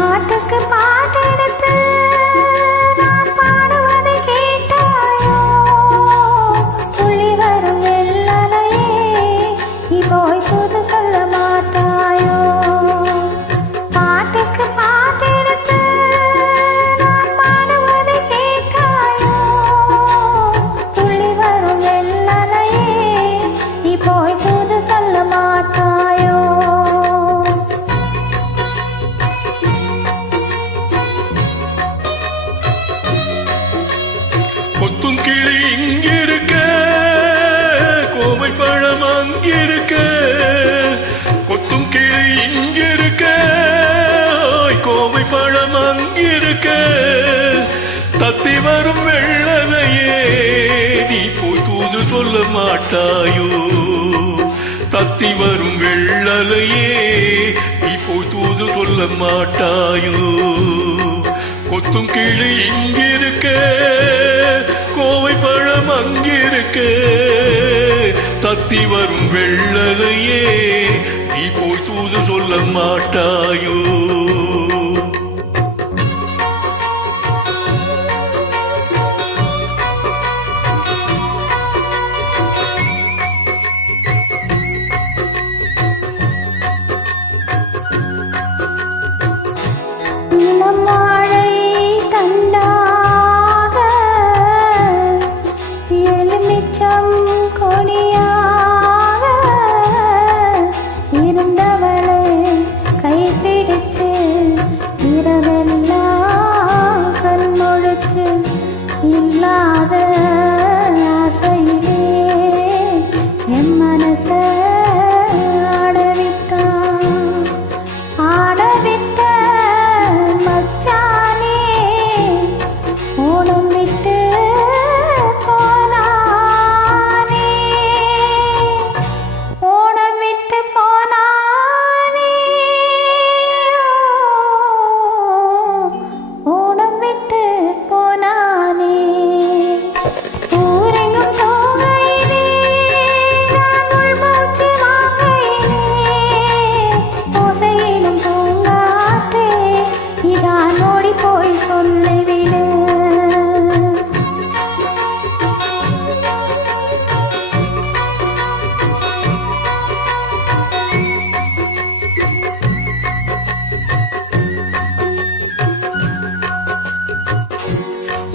பாட்டுக்கு பாட்டெடுத்து நான் பாடுவதை கேட்டாயோ? துள்ளி வரும் வெள்ளலையே நீ போய் புது சொல்ல மாட்டாயோ? பாட்டுக்கு பாட்டெடுத்து நான் பாடுவதை கேட்டாயோ? துள்ளி வரும் வெள்ளலையே நீ போய் புது சொல்ல மாட்டாயோ? கொத்தும் கிளி இங்கிருக்க, கோவை பழம் அங்கிருக்க. கொத்தும் கிளி இங்கிருக்க, கோவை பழம் அங்கிருக்க. தத்தி வரும் வெள்ளலையே நீ போய் தூது சொல்ல மாட்டாயோ? தத்தி வரும் வெள்ளலையே நீ போய் தூது சொல்ல மாட்டாயோ? கொத்தும் கிளி இங்கிருக்க, கோவை பழம் அங்கிருக்க. தத்தி வரும் வெள்ளலையே நீ போய் தூது சொல்ல மாட்டாயோ? இளமாழை தண்டாக எலுமிச்சம் கொடியாக இருந்தவளை கைப்பிடிச்சு இரவெல்லாம் கண்மொழிச்சு இல்லாத ஆசையிலே என் மனச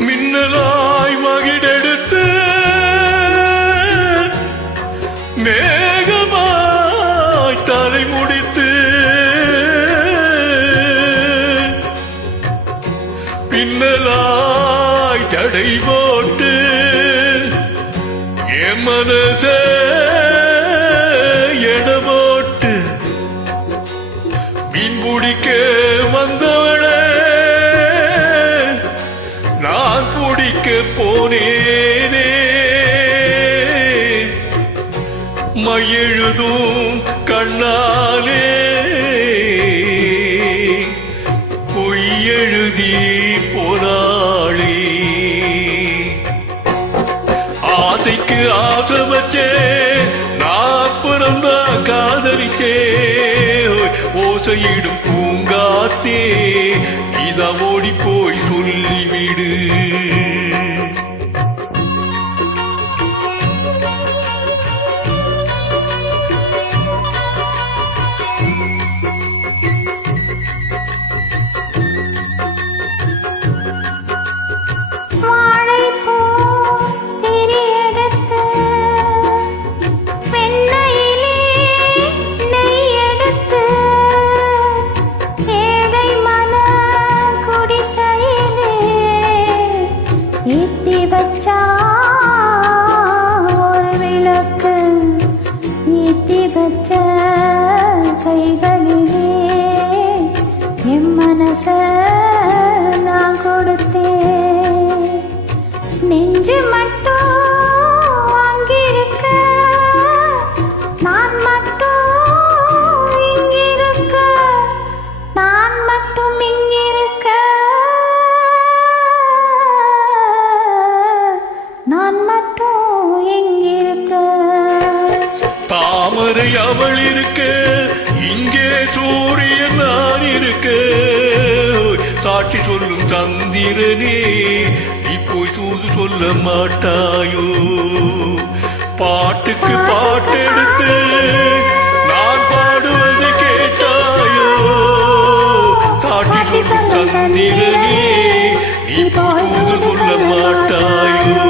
மின்னலாய் மகிடெடுத்து மேகமாய் தலை முடித்து பின்னலாய் தடை போட்டு என் மனச எட போட்டு மீன் பிடிக்க வந்தவளே நான் பிடிக்க போனேனே. மையெழுதும் கண்ணாலே பொய்யெழுதி போனாளே. ஆசைக்கு ஆசை வச்சே நான் பிறந்த காதலிச்சே. ஓசையிடும் பூங்காத்தே இத ஓடி போய் சொல்லிவிடு. கைகளிலே என் மனச நான் கொடுத்தேன். நெஞ்சு மட்டும் அங்கிருக்க, நான் மட்டும் இங்கிருக்க, நான் மட்டும் மட்டும் எங்கிருக்க? தாமரை அவள் இருக்க, இங்கே சூரியன் நான் இருக்க. சாட்சி சொல்லும் சந்திரனே, நீ போய் தூது சொல்ல மாட்டாயோ? பாட்டுக்கு பாட்டெடுத்து நான் பாடுவதை கேட்டாயோ? சாட்சி சொல்லும் சந்திரனே, நீ போய் தூது சொல்ல மாட்டாயோ?